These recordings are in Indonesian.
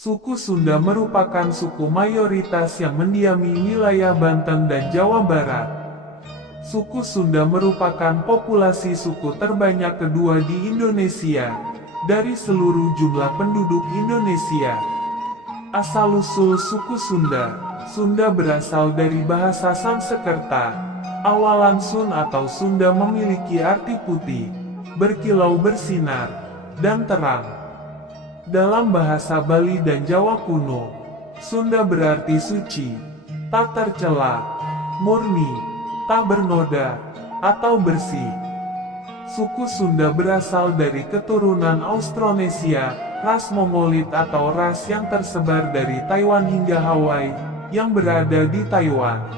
Suku Sunda merupakan suku mayoritas yang mendiami wilayah Banten dan Jawa Barat. Suku Sunda merupakan populasi suku terbanyak kedua di Indonesia, dari seluruh jumlah penduduk Indonesia. Asal-usul suku Sunda, Sunda berasal dari bahasa Sanskerta. Awalan Sun atau Sunda memiliki arti putih, berkilau bersinar, dan terang. Dalam bahasa Bali dan Jawa kuno, Sunda berarti suci, tak tercela, murni, tak bernoda, atau bersih. Suku Sunda berasal dari keturunan Austronesia, ras Mongolit atau ras yang tersebar dari Taiwan hingga Hawaii, yang berada di Taiwan.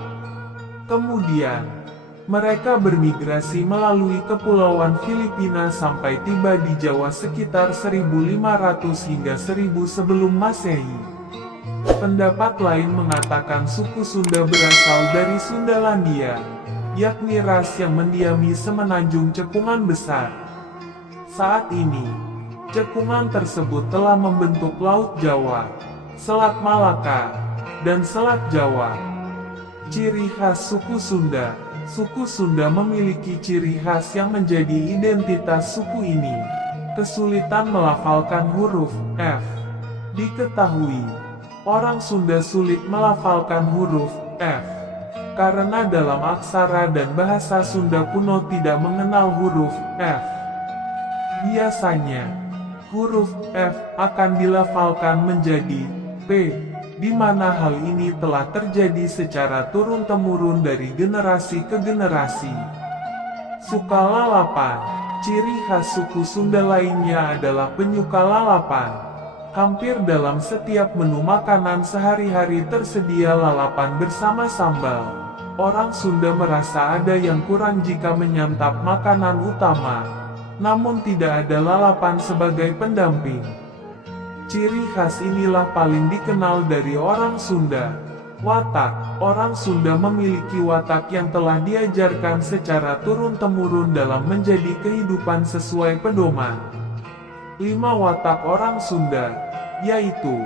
Kemudian, mereka bermigrasi melalui kepulauan Filipina sampai tiba di Jawa sekitar 1500 hingga 1000 sebelum Masehi. Pendapat lain mengatakan suku Sunda berasal dari Sundalandia, yakni ras yang mendiami semenanjung Cekungan Besar. Saat ini, cekungan tersebut telah membentuk Laut Jawa, Selat Malaka, dan Selat Jawa. Ciri khas suku Sunda. Suku Sunda memiliki ciri khas yang menjadi identitas suku ini. Kesulitan melafalkan huruf F. Diketahui, orang Sunda sulit melafalkan huruf F, karena dalam aksara dan bahasa Sunda kuno tidak mengenal huruf F. Biasanya, huruf F akan dilafalkan menjadi P, di mana hal ini telah terjadi secara turun-temurun dari generasi ke generasi. Suka lalapan. Ciri khas suku Sunda lainnya adalah penyuka lalapan. Hampir dalam setiap menu makanan sehari-hari tersedia lalapan bersama sambal. Orang Sunda merasa ada yang kurang jika menyantap makanan utama, namun tidak ada lalapan sebagai pendamping. Ciri khas inilah paling dikenal dari orang Sunda. Watak. Orang Sunda memiliki watak yang telah diajarkan secara turun-temurun dalam menjadi kehidupan sesuai pedoman. 5 watak orang Sunda, yaitu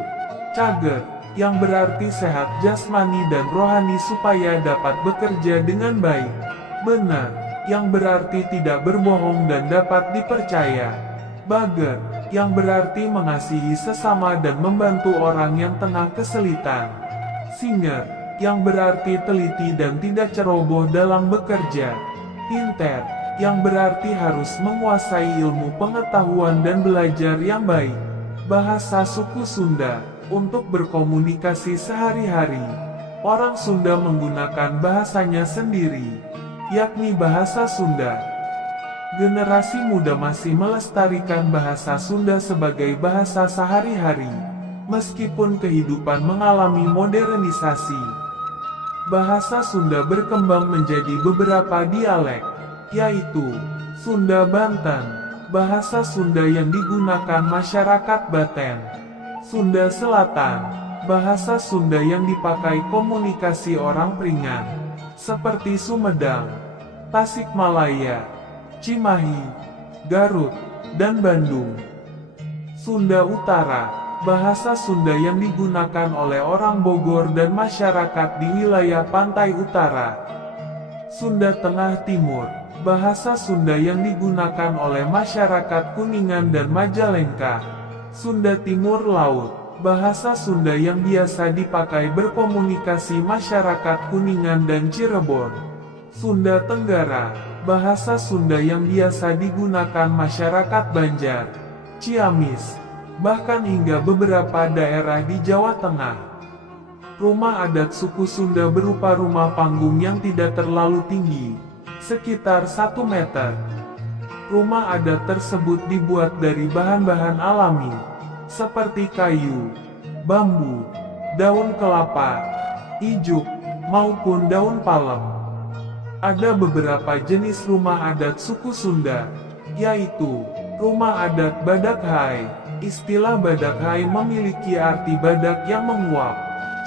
cager, yang berarti sehat jasmani dan rohani supaya dapat bekerja dengan baik. Benar, yang berarti tidak berbohong dan dapat dipercaya. Bager, yang berarti mengasihi sesama dan membantu orang yang tengah kesulitan. Singer, yang berarti teliti dan tidak ceroboh dalam bekerja. Pinter, yang berarti harus menguasai ilmu pengetahuan dan belajar yang baik. Bahasa suku Sunda. Untuk berkomunikasi sehari-hari, orang Sunda menggunakan bahasanya sendiri, yakni bahasa Sunda. Generasi muda masih melestarikan bahasa Sunda sebagai bahasa sehari-hari, meskipun kehidupan mengalami modernisasi. Bahasa Sunda berkembang menjadi beberapa dialek, yaitu Sunda Banten, bahasa Sunda yang digunakan masyarakat Baten. Sunda Selatan, bahasa Sunda yang dipakai komunikasi orang Pringan, seperti Sumedang, Tasikmalaya, Cimahi, Garut, dan Bandung. Sunda Utara, bahasa Sunda yang digunakan oleh orang Bogor dan masyarakat di wilayah pantai utara. Sunda Tengah Timur, bahasa Sunda yang digunakan oleh masyarakat Kuningan dan Majalengka. Sunda Timur Laut, bahasa Sunda yang biasa dipakai berkomunikasi masyarakat Kuningan dan Cirebon. Sunda Tenggara, bahasa Sunda yang biasa digunakan masyarakat Banjar, Ciamis, bahkan hingga beberapa daerah di Jawa Tengah. Rumah adat suku Sunda berupa rumah panggung yang tidak terlalu tinggi, sekitar 1 meter. Rumah adat tersebut dibuat dari bahan-bahan alami, seperti kayu, bambu, daun kelapa, ijuk, maupun daun palem. Ada beberapa jenis rumah adat suku Sunda, yaitu rumah adat Badak Hai. Istilah Badak Hai memiliki arti badak yang menguap.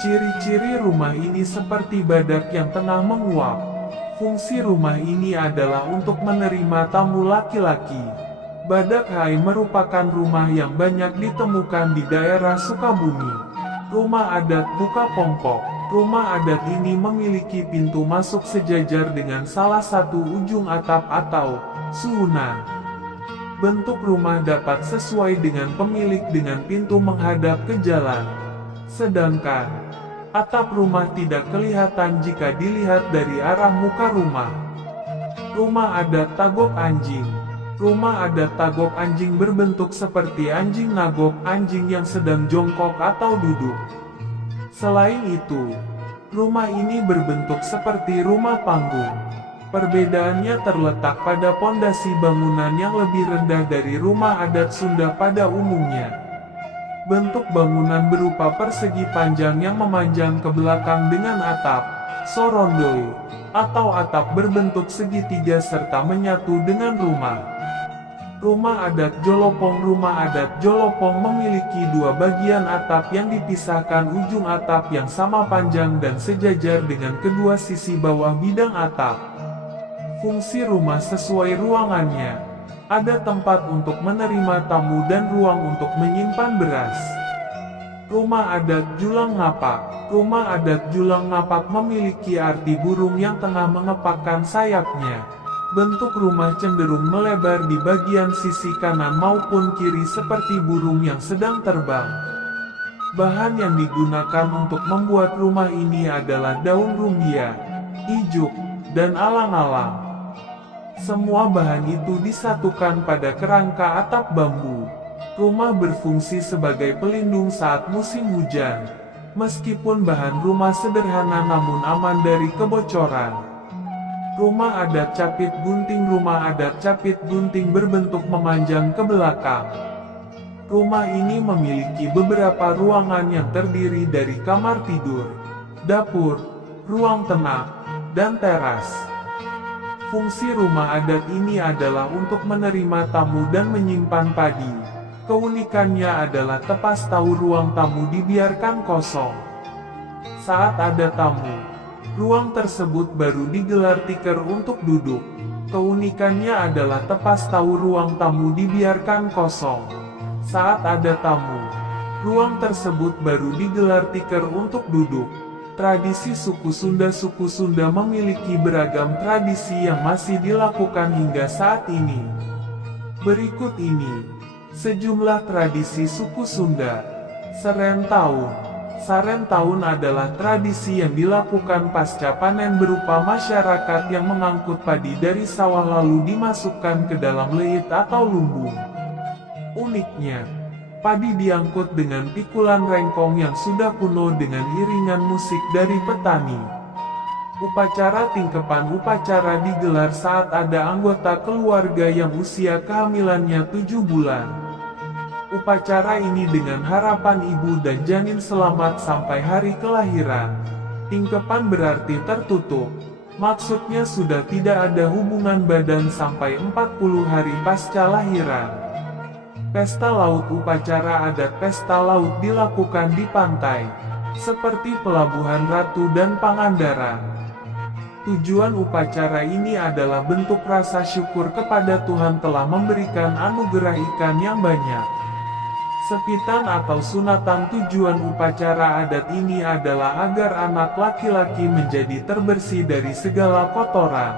Ciri-ciri rumah ini seperti badak yang tengah menguap. Fungsi rumah ini adalah untuk menerima tamu laki-laki. Badak Hai merupakan rumah yang banyak ditemukan di daerah Sukabumi. Rumah adat Buka Pongpok. Rumah adat ini memiliki pintu masuk sejajar dengan salah satu ujung atap atau suhunan. Bentuk rumah dapat sesuai dengan pemilik dengan pintu menghadap ke jalan. Sedangkan atap rumah tidak kelihatan jika dilihat dari arah muka rumah. Rumah adat Tagok Anjing. Rumah adat Tagok Anjing berbentuk seperti anjing nagok, anjing yang sedang jongkok atau duduk. Selain itu, rumah ini berbentuk seperti rumah panggung. Perbedaannya terletak pada pondasi bangunan yang lebih rendah dari rumah adat Sunda pada umumnya. Bentuk bangunan berupa persegi panjang yang memanjang ke belakang dengan atap sorondoi atau atap berbentuk segitiga serta menyatu dengan rumah. Rumah adat Jolopong. Rumah adat Jolopong memiliki dua bagian atap yang dipisahkan ujung atap yang sama panjang dan sejajar dengan kedua sisi bawah bidang atap. Fungsi rumah sesuai ruangannya. Ada tempat untuk menerima tamu dan ruang untuk menyimpan beras. Rumah adat Julang Ngapak. Rumah adat Julang Ngapak memiliki arti burung yang tengah mengepakkan sayapnya. Bentuk rumah cenderung melebar di bagian sisi kanan maupun kiri seperti burung yang sedang terbang. Bahan yang digunakan untuk membuat rumah ini adalah daun rumbia, ijuk, dan alang-alang. Semua bahan itu disatukan pada kerangka atap bambu. Rumah berfungsi sebagai pelindung saat musim hujan. Meskipun bahan rumah sederhana namun aman dari kebocoran. Rumah adat Capit Gunting. Rumah adat Capit Gunting berbentuk memanjang ke belakang. Rumah ini memiliki beberapa ruangan yang terdiri dari kamar tidur, dapur, ruang tenang, dan teras. Fungsi rumah adat ini adalah untuk menerima tamu dan menyimpan padi. Keunikannya adalah tepas tahu ruang tamu dibiarkan kosong. Saat ada tamu, ruang tersebut baru digelar tikar untuk duduk. Keunikannya adalah tepas tahu ruang tamu dibiarkan kosong. Saat ada tamu, ruang tersebut baru digelar tikar untuk duduk. Tradisi suku Sunda. Suku Sunda memiliki beragam tradisi yang masih dilakukan hingga saat ini. Berikut ini sejumlah tradisi suku Sunda. Seren Tahun. Saren Tahun adalah tradisi yang dilakukan pasca panen berupa masyarakat yang mengangkut padi dari sawah lalu dimasukkan ke dalam leit atau lumbung. Uniknya, padi diangkut dengan pikulan rengkong yang sudah kuno dengan iringan musik dari petani. Upacara tingkepan. Upacara digelar saat ada anggota keluarga yang usia kehamilannya 7 bulan. Upacara ini dengan harapan ibu dan janin selamat sampai hari kelahiran. Tingkepan berarti tertutup. Maksudnya sudah tidak ada hubungan badan sampai 40 hari pasca lahiran. Pesta Laut. Upacara adat pesta laut dilakukan di pantai, seperti Pelabuhan Ratu dan Pangandaran. Tujuan upacara ini adalah bentuk rasa syukur kepada Tuhan telah memberikan anugerah ikan yang banyak. Sepitan atau sunatan. Tujuan upacara adat ini adalah agar anak laki-laki menjadi terbersih dari segala kotoran.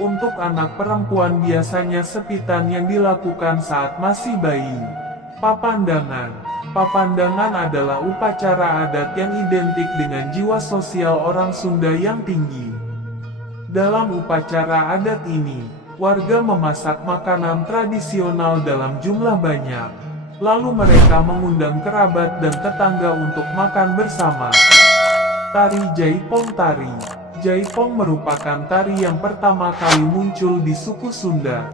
Untuk anak perempuan biasanya sepitan yang dilakukan saat masih bayi. Papandangan. Papandangan adalah upacara adat yang identik dengan jiwa sosial orang Sunda yang tinggi. Dalam upacara adat ini, warga memasak makanan tradisional dalam jumlah banyak. Lalu mereka mengundang kerabat dan tetangga untuk makan bersama. Tari Jaipong. Tari Jaipong merupakan tari yang pertama kali muncul di suku Sunda.